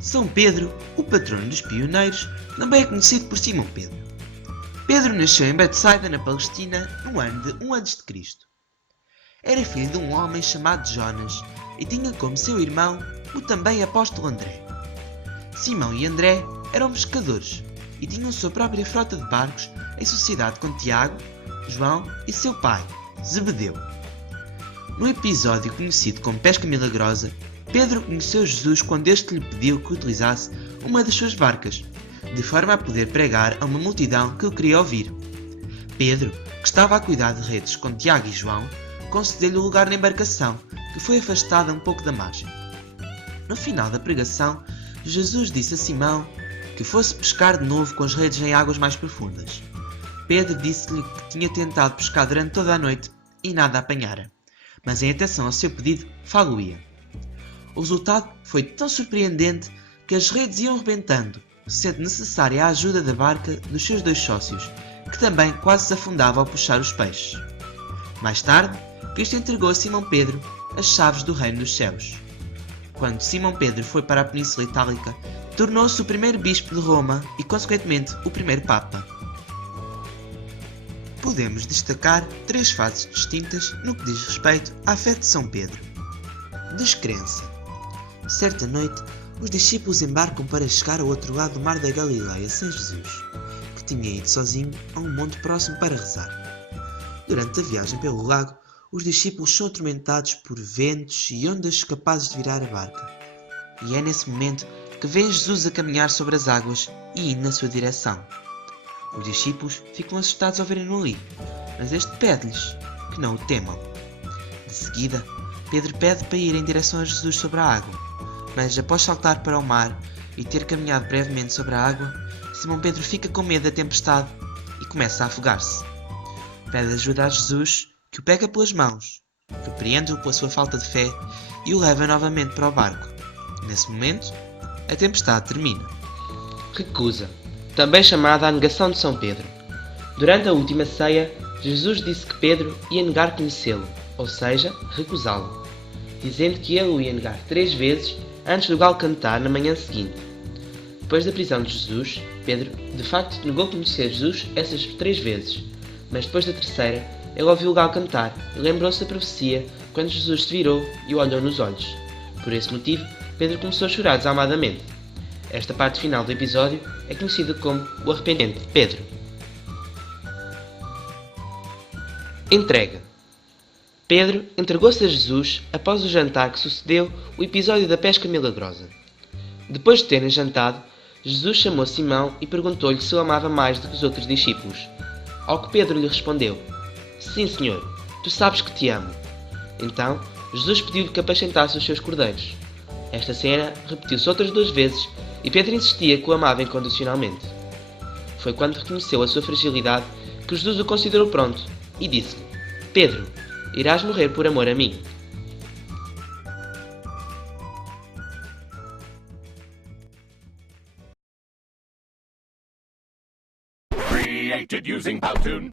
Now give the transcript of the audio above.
São Pedro, o patrono dos pioneiros, também é conhecido por Simão Pedro. Pedro nasceu em Betsaida, na Palestina, no ano de 1 a.C. Era filho de um homem chamado Jonas e tinha como seu irmão o também apóstolo André. Simão e André eram pescadores e tinham sua própria frota de barcos em sociedade com Tiago, João e seu pai, Zebedeu. No episódio conhecido como Pesca Milagrosa, Pedro conheceu Jesus quando este lhe pediu que utilizasse uma das suas barcas, de forma a poder pregar a uma multidão que o queria ouvir. Pedro, que estava a cuidar de redes com Tiago e João, concedeu-lhe o lugar na embarcação, que foi afastada um pouco da margem. No final da pregação, Jesus disse a Simão que fosse pescar de novo com as redes em águas mais profundas. Pedro disse-lhe que tinha tentado pescar durante toda a noite e nada apanhara, mas em atenção ao seu pedido, falo-ia. O resultado foi tão surpreendente que as redes iam rebentando, sendo necessária a ajuda da barca dos seus 2 sócios, que também quase se afundava ao puxar os peixes. Mais tarde, Cristo entregou a Simão Pedro as chaves do reino dos céus. Quando Simão Pedro foi para a Península Itálica, tornou-se o primeiro bispo de Roma e, consequentemente, o primeiro papa. Podemos destacar 3 fases distintas no que diz respeito à fé de São Pedro. Descrença. Certa noite, os discípulos embarcam para chegar ao outro lado do mar da Galileia sem Jesus, que tinha ido sozinho a um monte próximo para rezar. Durante a viagem pelo lago, os discípulos são atormentados por ventos e ondas capazes de virar a barca. E é nesse momento que vêem Jesus a caminhar sobre as águas e indo na sua direção. Os discípulos ficam assustados ao verem-no ali, mas este pede-lhes que não o temam. De seguida, Pedro pede para ir em direção a Jesus sobre a água, mas após saltar para o mar e ter caminhado brevemente sobre a água, Simão Pedro fica com medo da tempestade e começa a afogar-se. Pede ajuda a Jesus, que o pega pelas mãos, repreende-o pela sua falta de fé e o leva novamente para o barco. Nesse momento, a tempestade termina. Recusa, também chamada a negação de São Pedro. Durante a última ceia, Jesus disse que Pedro ia negar conhecê-lo, ou seja, recusá-lo, dizendo que ele o ia negar 3 vezes antes do galo cantar na manhã seguinte. Depois da prisão de Jesus, Pedro de facto negou conhecer Jesus essas 3 vezes, mas depois da terceira, ele ouviu o galo cantar e lembrou-se da profecia quando Jesus se virou e o olhou nos olhos. Por esse motivo, Pedro começou a chorar desalmadamente. Esta parte final do episódio é conhecida como o arrependimento de Pedro. Entrega. Pedro entregou-se a Jesus após o jantar que sucedeu o episódio da pesca milagrosa. Depois de terem jantado, Jesus chamou Simão e perguntou-lhe se o amava mais do que os outros discípulos. Ao que Pedro lhe respondeu: Sim, Senhor, tu sabes que te amo. Então, Jesus pediu-lhe que apacentasse os seus cordeiros. Esta cena repetiu-se outras 2 vezes e Pedro insistia que o amava incondicionalmente. Foi quando reconheceu a sua fragilidade que Jesus o considerou pronto e disse-lhe: Pedro, irás morrer por amor a mim. Created using Powtoon.